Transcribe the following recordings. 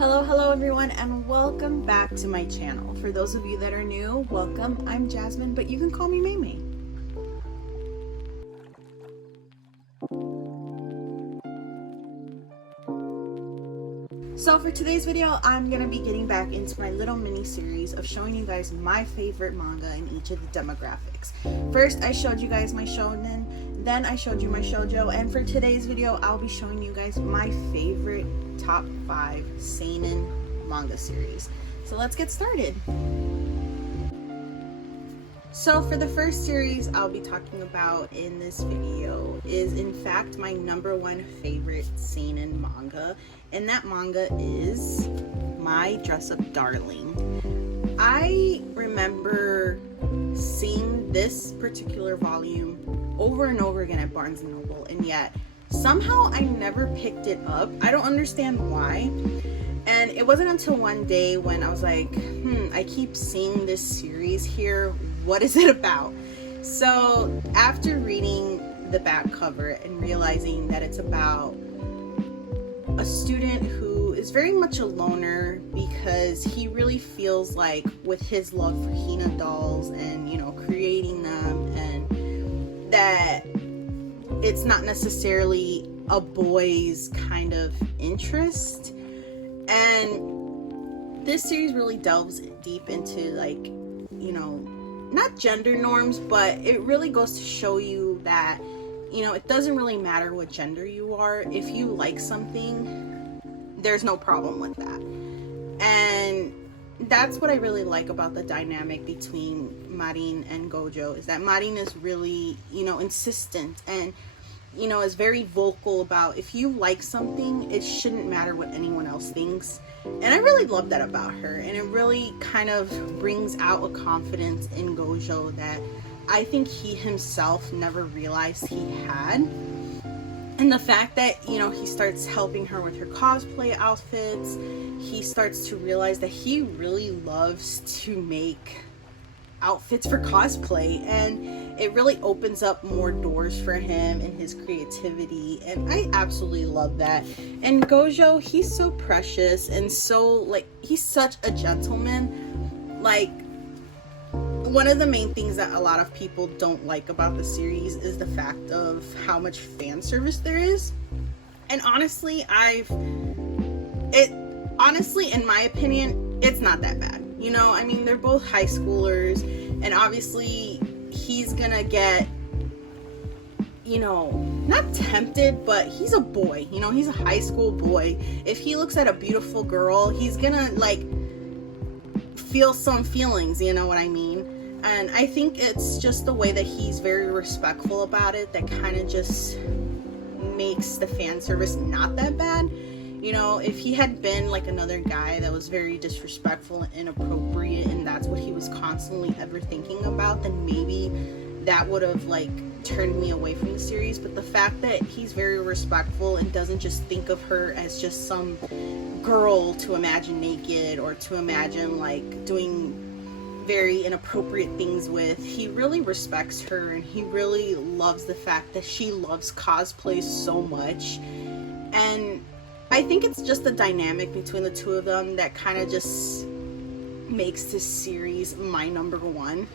Hello everyone, and welcome back to my channel. For those of you that are new, welcome. I'm Jasmine, but you can call me Maymay. So for today's video, I'm going to be getting back into my little mini series of showing you guys my favorite manga in each of the demographics. First, I showed you guys my shonen, then I showed you my shoujo, and for today's video, I'll be showing you guys my favorite top 5 seinen manga series. So let's get started. So for the first series I'll be talking about in this video is in fact my #1 favorite seinen manga, and that manga is My DressUp Darling. I remember seeing this particular volume over and over again at Barnes & Noble, and yet somehow I never picked it up. I don't understand why. And it wasn't until one day when I was like, I keep seeing this series here. What is it about? So after reading the back cover and realizing that it's about a student who is very much a loner because he really feels like with his love for Hina dolls and, you know, creating them, and that it's not necessarily a boy's kind of interest. And this series really delves deep into, like, you know, not gender norms, but it really goes to show you that, you know, it doesn't really matter what gender you are. If you like something, there's no problem with that. And that's what I really like about the dynamic between Marin and Gojo, is that Marin is really, you know, insistent and, you know, is very vocal about if you like something, it shouldn't matter what anyone else thinks. And I really love that about her, and it really kind of brings out a confidence in Gojo that I think he himself never realized he had. And the fact that, you know, he starts helping her with her cosplay outfits, he starts to realize that he really loves to make outfits for cosplay, and it really opens up more doors for him and his creativity, and I absolutely love that. And Gojo, he's so precious and so, like, he's such a gentleman. Like, one of the main things that a lot of people don't like about the series is the fact of how much fan service there is. And honestly, in my opinion, it's not that bad. You know, I mean, they're both high schoolers, and obviously he's gonna get, you know, not tempted, but he's a boy, you know, he's a high school boy. If he looks at a beautiful girl, he's gonna, like, feel some feelings, you know what I mean? And I think it's just the way that he's very respectful about it that kind of just makes the fan service not that bad. You know, if he had been like another guy that was very disrespectful and inappropriate, and that's what he was constantly ever thinking about, then maybe that would have, like, turned me away from the series. But the fact that he's very respectful and doesn't just think of her as just some girl to imagine naked or to imagine, like, doing very inappropriate things with, he really respects her, and he really loves the fact that she loves cosplay so much. And I think it's just the dynamic between the two of them that kind of just makes this series my #1.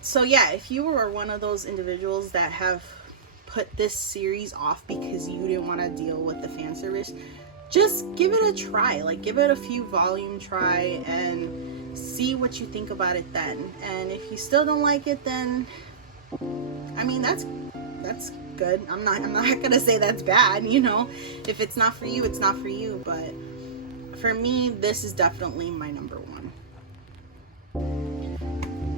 So yeah, if you were one of those individuals that have put this series off because you didn't want to deal with the fan service, just give it a try. Like, give it a few volume try and see what you think about it then. And if you still don't like it, then I mean, that's good. I'm not gonna say that's bad, you know. If it's not for you, it's not for you. But for me, this is definitely my #1.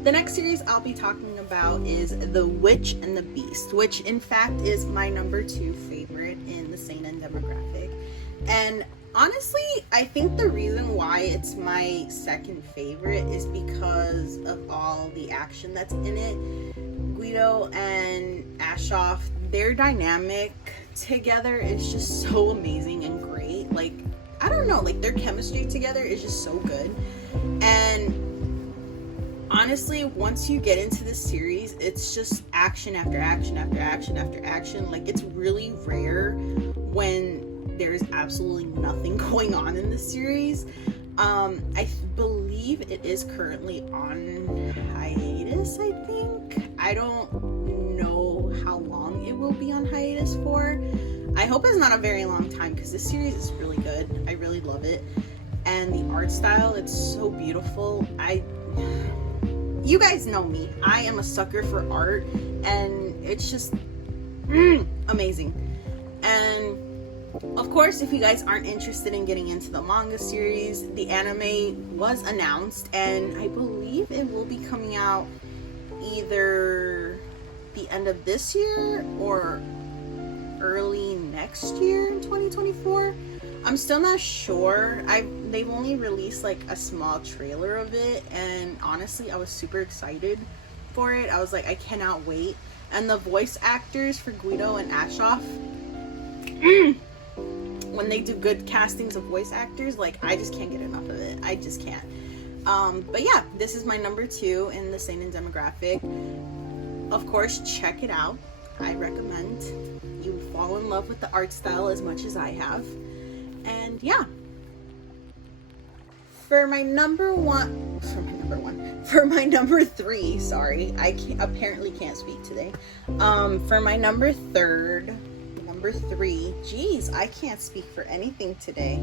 The next series I'll be talking about is The Witch and the Beast, which in fact is my #2 favorite in the seinen demographic. And honestly, I think the reason why it's my second favorite is because of all the action that's in it. Guido and Ashoff, their dynamic together is just so amazing and great. Like, I don't know, like, their chemistry together is just so good. And honestly, once you get into this series, it's just action after action after action after action. Like, it's really rare when there's absolutely nothing going on in this series. I believe it is currently on hiatus, I think. I don't know how long it will be on hiatus for. I hope it's not a very long time, because this series is really good. I really love it. And the art style, it's so beautiful. You guys know me. I am a sucker for art, and it's just amazing. And of course, if you guys aren't interested in getting into the manga series, the anime was announced, and I believe it will be coming out either the end of this year or early next year in 2024. I'm still not sure. They've only released like a small trailer of it, and honestly, I was super excited for it. I was like, I cannot wait. And the voice actors for Guido and Ashoff, when they do good castings of voice actors, like, I just can't get enough of it. I just can't. But yeah, this is my number 2 in the seinen demographic. Of course, check it out. I recommend you fall in love with the art style as much as I have. And yeah, for my number 3, sorry, I apparently can't speak today. For my number 3, geez, I can't speak for anything today.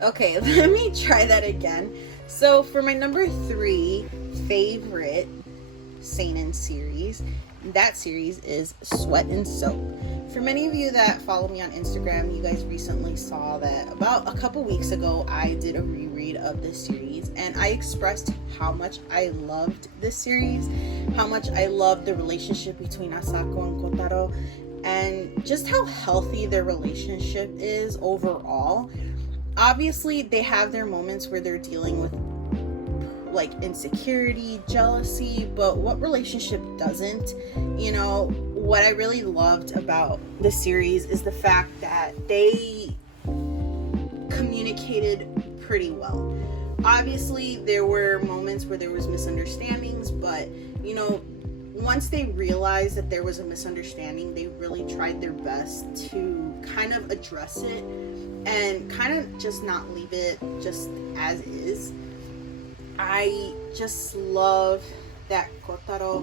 Okay, let me try that again. So for my number 3 favorite seinen series, that series is Sweat and Soap. For many of you that follow me on Instagram, you guys recently saw that about a couple weeks ago I did a reread of this series, and I expressed how much I loved this series, how much I loved the relationship between Asako and Kotaro, and just how healthy their relationship is overall. Obviously, they have their moments where they're dealing with like insecurity, jealousy, but what relationship doesn't? You know, what I really loved about the series is the fact that they communicated pretty well. Obviously, there were moments where there was misunderstandings, but you know, once they realized that there was a misunderstanding, they really tried their best to kind of address it and kind of just not leave it just as is. I just love that Kotaro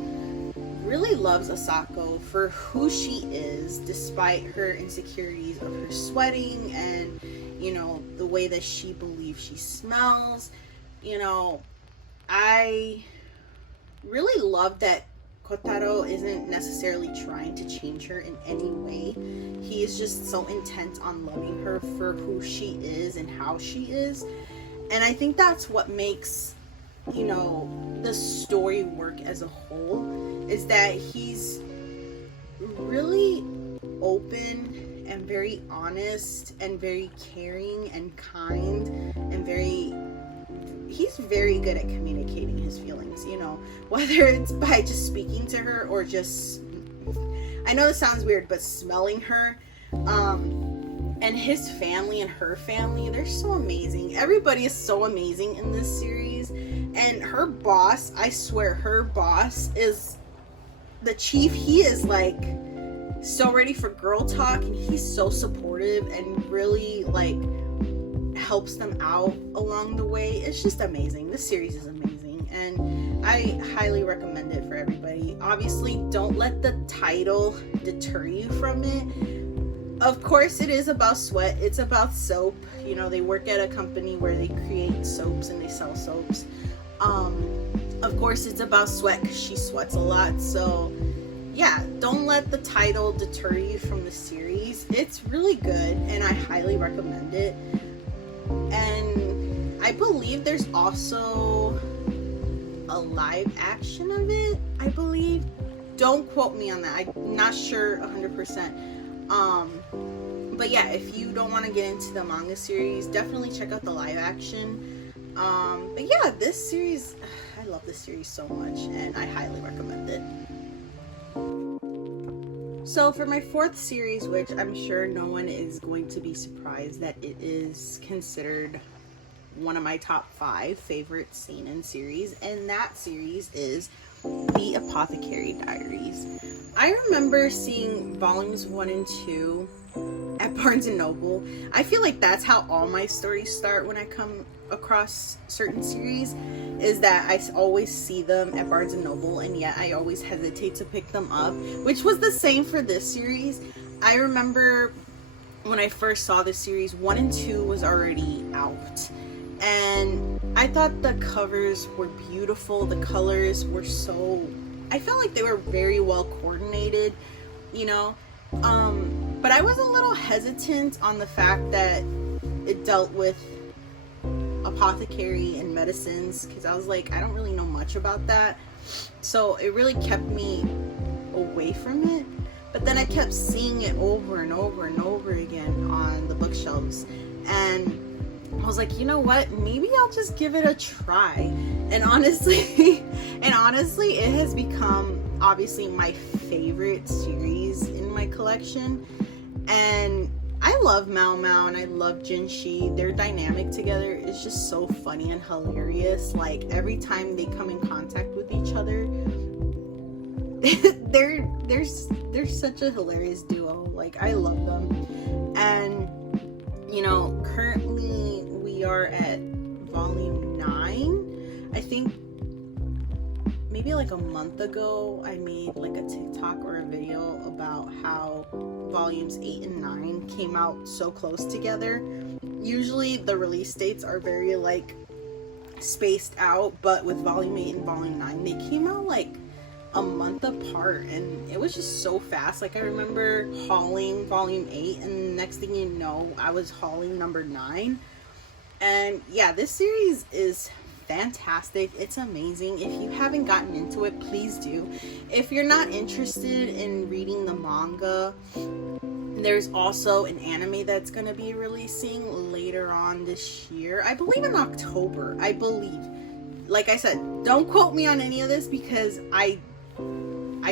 really loves Asako for who she is, despite her insecurities of her sweating and, you know, the way that she believes she smells. You know, I really love that Kotaro isn't necessarily trying to change her in any way. He is just so intent on loving her for who she is and how she is. And I think that's what makes, you know, the story work as a whole, is that he's really open and very honest and very caring and kind and he's very good at communicating his feelings, you know, whether it's by just speaking to her or just, I know this sounds weird, but smelling her. And his family and her family, they're so amazing. Everybody is so amazing in this series. And her boss, I swear, her boss is the chief. He is like so ready for girl talk, and he's so supportive and really like helps them out along the way. It's just amazing. This series is amazing, and I highly recommend it for everybody. Obviously, don't let the title deter you from it. Of course, it is about sweat. It's about soap. You know, they work at a company where they create soaps and they sell soaps. Of course, it's about sweat because she sweats a lot. So, yeah, don't let the title deter you from the series. It's really good, and I highly recommend it. And I believe there's also a live action of it, I believe. Don't quote me on that. I'm not sure 100%. But yeah, if you don't want to get into the manga series, definitely check out the live action. But yeah, this series, I love this series so much, and I highly recommend it. So for my 4th series, which I'm sure no one is going to be surprised that it is considered one of my top 5 favorite seinen series, and that series is the Apothecary Diaries. I remember seeing volumes 1 and 2 at Barnes and Noble. I feel like that's how all my stories start when I come across certain series, is that I always see them at Barnes and Noble, and yet I always hesitate to pick them up, which was the same for this series. I remember when I first saw this series, 1 and 2 was already out, and I thought the covers were beautiful. The colors were I felt like they were very well coordinated, you know, but I was a little hesitant on the fact that it dealt with apothecary and medicines, because I was like, I don't really know much about that, so it really kept me away from it. But then I kept seeing it over and over and over again on the bookshelves, and I was like, you know what, maybe I'll just give it a try. And honestly it has become obviously my favorite series in my collection. And I love Mao Mao and I love Jinshi. Their dynamic together is just so funny and hilarious. Like, every time they come in contact with each other, they're such a hilarious duo. Like, I love them. And you know, currently we are at volume 9. I think maybe like a month ago I made like a TikTok or a video about how volumes 8 and 9 came out so close together. Usually the release dates are very like spaced out, but with volume 8 and volume 9 they came out like a month apart, and it was just so fast. Like, I remember hauling volume 8, and next thing you know, I was hauling number 9. And yeah, this series is fantastic. It's amazing. If you haven't gotten into it, please do. If you're not interested in reading the manga, there's also an anime that's going to be releasing later on this year. I believe in October. I believe. Like I said, don't quote me on any of this because I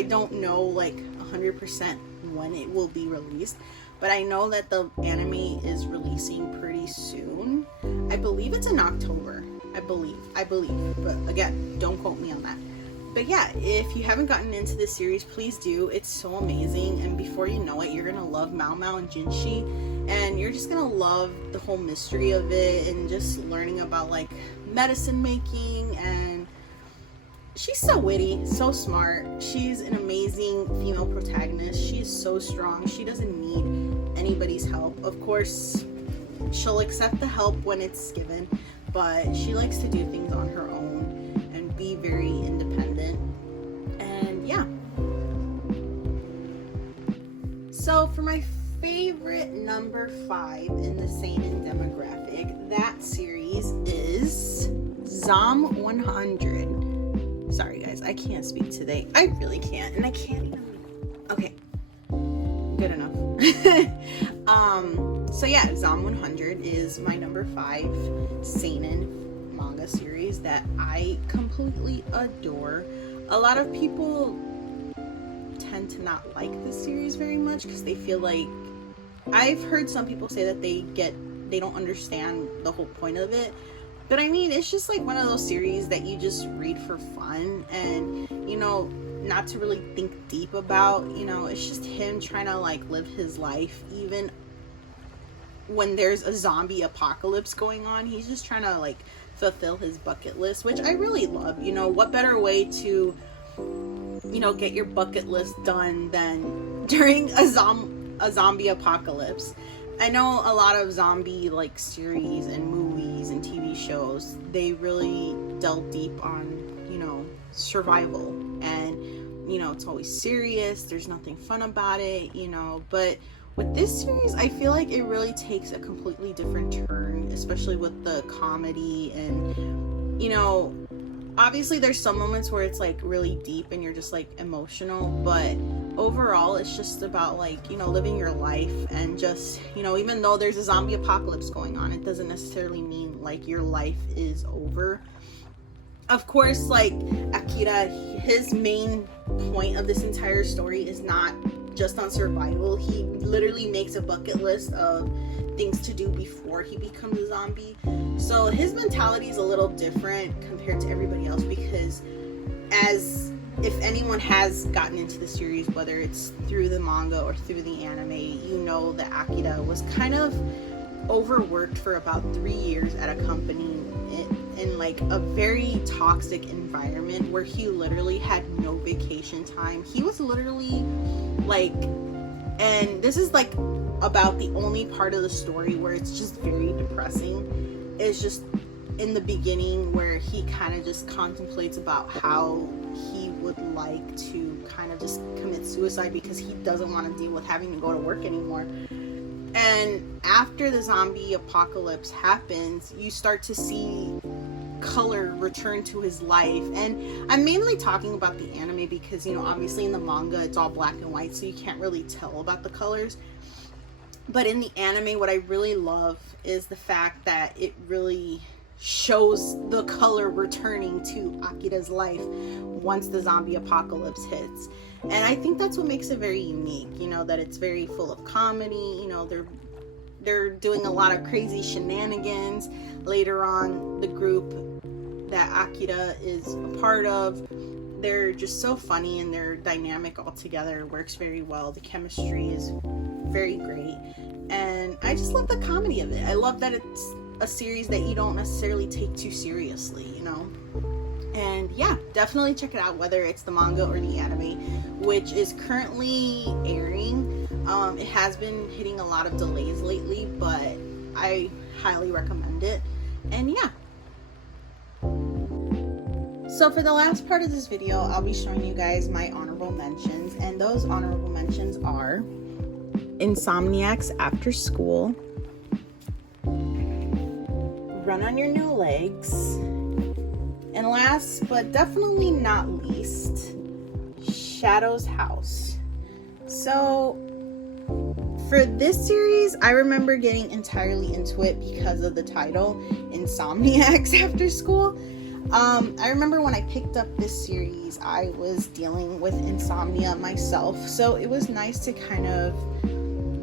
don't know like 100% when it will be released, but I know that the anime is releasing pretty soon. I believe it's in October. I believe, but again, don't quote me on that. But yeah, if you haven't gotten into this series, please do. It's so amazing, and before you know it, you're gonna love Mao Mao and Jinshi, and you're just gonna love the whole mystery of it, and just learning about like medicine making. And she's so witty, so smart. She's an amazing female protagonist. She is so strong. She doesn't need anybody's help. Of course, she'll accept the help when it's given, but she likes to do things on her own and be very independent. And yeah. So for my favorite number 5 in the Seinen demographic, that series is Zom 100. Sorry guys, I can't speak today. I really can't, and I can't even. Okay, good enough. So yeah, Zom 100 is my number 5 seinen manga series that I completely adore. A lot of people tend to not like this series very much because they feel like, I've heard some people say that they don't understand the whole point of it. But I mean, it's just like one of those series that you just read for fun and, you know, not to really think deep about. You know, it's just him trying to like live his life even when there's a zombie apocalypse going on. He's just trying to like fulfill his bucket list, which I really love. You know, what better way to, you know, get your bucket list done than during a zombie apocalypse. I know a lot of zombie like series and movies and TV shows, they really delve deep on, you know, survival, and you know, it's always serious, there's nothing fun about it, you know. But with this series, I feel like it really takes a completely different turn, especially with the comedy. And you know, obviously there's some moments where it's like really deep and you're just like emotional, but overall it's just about like, you know, living your life. And just, you know, even though there's a zombie apocalypse going on, it doesn't necessarily mean like your life is over. Of course, like Akira, his main point of this entire story is not just on survival. He literally makes a bucket list of things to do before he becomes a zombie. So his mentality is a little different compared to everybody else, because as if anyone has gotten into the series, whether it's through the manga or through the anime, you know that Akira was kind of overworked for about 3 years at a company in like a very toxic environment where he literally had no vacation time. He was literally like, and this is like about the only part of the story where it's just very depressing. It's just in the beginning where he kind of just contemplates about how he would like to kind of just commit suicide because he doesn't want to deal with having to go to work anymore. And after the zombie apocalypse happens, you start to see color return to his life. And I'm mainly talking about the anime because, you know, obviously in the manga it's all black and white, so you can't really tell about the colors. But in the anime, what I really love is the fact that it really shows the color returning to Akira's life once the zombie apocalypse hits. And I think that's what makes it very unique, you know, that it's very full of comedy. You know, they're doing a lot of crazy shenanigans. Later on, the group that Akira is a part of, they're just so funny, and their dynamic all together works very well. The chemistry is very great, and I just love the comedy of it. I love that it's a series that you don't necessarily take too seriously, you know. And yeah, definitely check it out, whether it's the manga or the anime, which is currently airing. It has been hitting a lot of delays lately, but I highly recommend it. And yeah, so for the last part of this video, I'll be showing you guys my honorable mentions, and those honorable mentions are Insomniacs After School, Run on Your New Legs, and last but definitely not least, Shadow's House. So for this series, I remember getting entirely into it because of the title, Insomniacs After School. I remember when I picked up this series, I was dealing with insomnia myself, so it was nice to kind of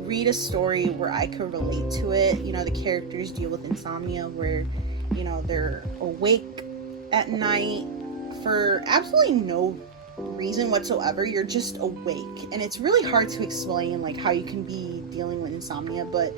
read a story where I could relate to it. You know, the characters deal with insomnia where, you know, they're awake at night for absolutely no reason whatsoever. You're just awake, and it's really hard to explain like how you can be dealing with insomnia, but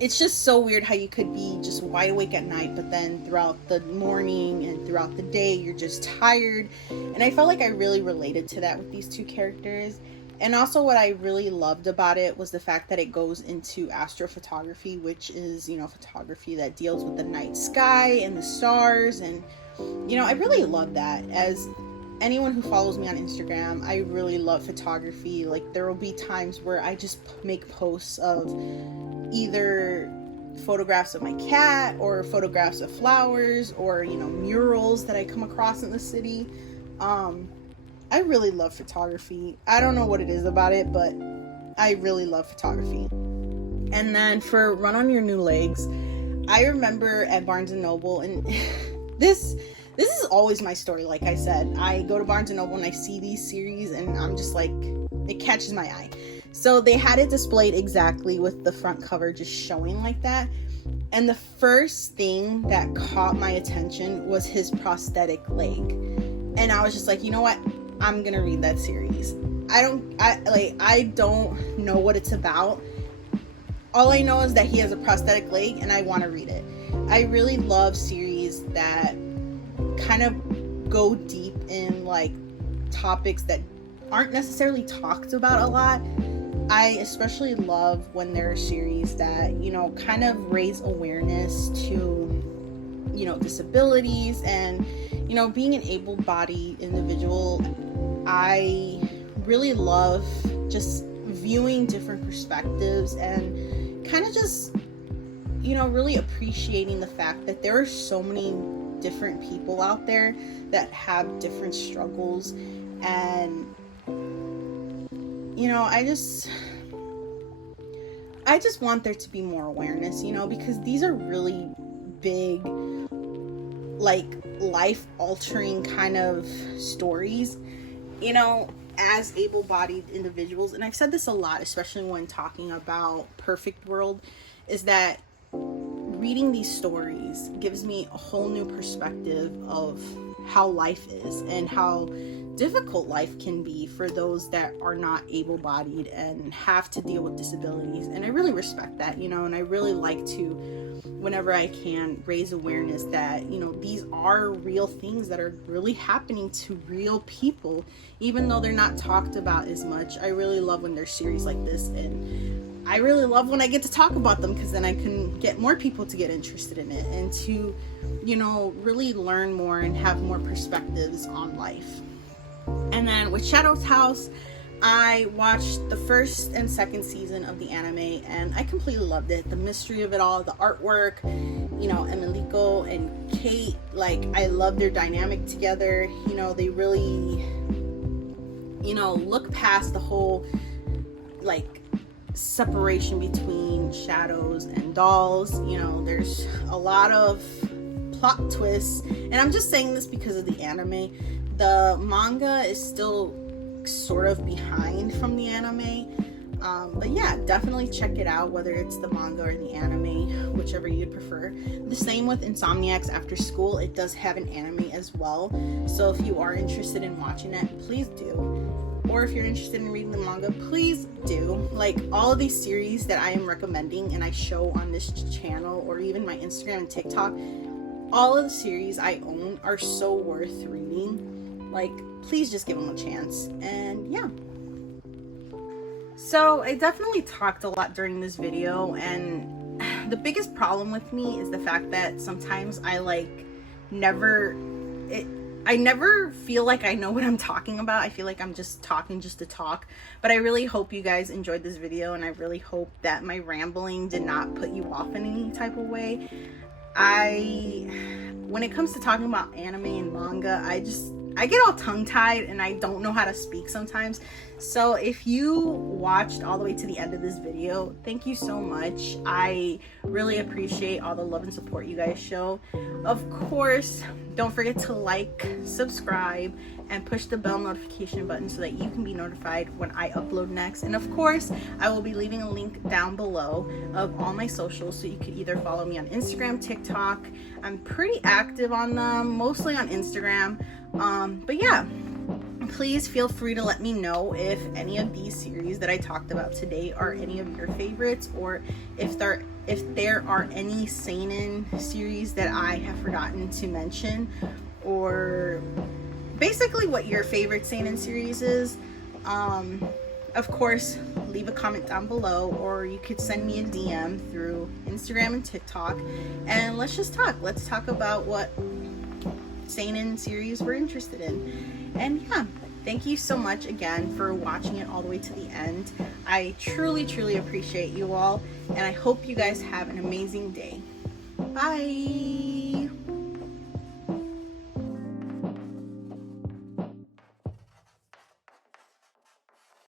it's just so weird how you could be just wide awake at night, but then throughout the morning and throughout the day you're just tired. And I felt like I really related to that with these two characters. And also what I really loved about it was the fact that it goes into astrophotography, which is, you know, photography that deals with the night sky and the stars. And, you know, I really love that. As anyone who follows me on Instagram, I really love photography. Like, there will be times where I just make posts of either photographs of my cat or photographs of flowers or, you know, murals that I come across in the city. I really love photography. I don't know what it is about it, but I really love photography. And then for Run on Your New Legs, I remember at Barnes & Noble, and this is always my story. Like I said, I go to Barnes & Noble and I see these series and I'm just like, it catches my eye. So they had it displayed exactly with the front cover just showing like that. And the first thing that caught my attention was his prosthetic leg. And I was just like, you know what? I'm gonna read that series. I don't know what it's about. All I know is that he has a prosthetic leg and I want to read it. I really love series that kind of go deep in like topics that aren't necessarily talked about a lot. I especially love when there are series that, you know, kind of raise awareness to, you know, disabilities and, you know, being an able-bodied individual. I really love just viewing different perspectives and kind of just, you know, really appreciating the fact that there are so many different people out there that have different struggles. And, you know, I just want there to be more awareness, you know, because these are really big, like, life-altering kind of stories, you know, as able-bodied individuals. And I've said this a lot, especially when talking about Perfect World, is that reading these stories gives me a whole new perspective of how life is and how difficult life can be for those that are not able-bodied and have to deal with disabilities. And I really respect that, you know, and I really like to, whenever I can, raise awareness that, you know, these are real things that are really happening to real people, even though they're not talked about as much. I really love when there's series like this, and I really love when I get to talk about them, because then I can get more people to get interested in it and to, you know, really learn more and have more perspectives on life. And then with Shadow's House, I watched the first and second season of the anime, and I completely loved it. The mystery of it all, the artwork, you know, Emiliko and Kate, like, I love their dynamic together. You know, they really, you know, look past the whole, like, separation between shadows and dolls. You know, there's a lot of plot twists, and I'm just saying this because of the anime. The manga is still sort of behind from the anime, but yeah, definitely check it out, whether it's the manga or the anime, whichever you'd prefer. The same with Insomniacs After School. It does have an anime as well, so if you are interested in watching it, please do. Or if you're interested in reading the manga, please do. Like, all of these series that I am recommending and I show on this channel, or even my Instagram and TikTok, all of the series I own are so worth reading. Like, please just give them a chance. And yeah. So I definitely talked a lot during this video, and the biggest problem with me is the fact that sometimes I never feel like I know what I'm talking about. I feel like I'm just talking just to talk. But I really hope you guys enjoyed this video, and I really hope that my rambling did not put you off in any type of way. When it comes to talking about anime and manga, I get all tongue-tied and I don't know how to speak sometimes. So if you watched all the way to the end of this video, thank you so much. I really appreciate all the love and support you guys show. Of course, don't forget to like, subscribe, and push the bell notification button so that you can be notified when I upload next. And of course, I will be leaving a link down below of all my socials, so you could either follow me on Instagram, TikTok. I'm pretty active on them, mostly on Instagram. But yeah, please feel free to let me know if any of these series that I talked about today are any of your favorites, or if there are any seinen series that I have forgotten to mention, or basically what your favorite seinen series is. Of course, leave a comment down below, or you could send me a DM through Instagram and TikTok, and let's just talk. Let's talk about what seinen series we're interested in. And yeah, thank you so much again for watching it all the way to the end. I truly appreciate you all, and I hope you guys have an amazing day. Bye.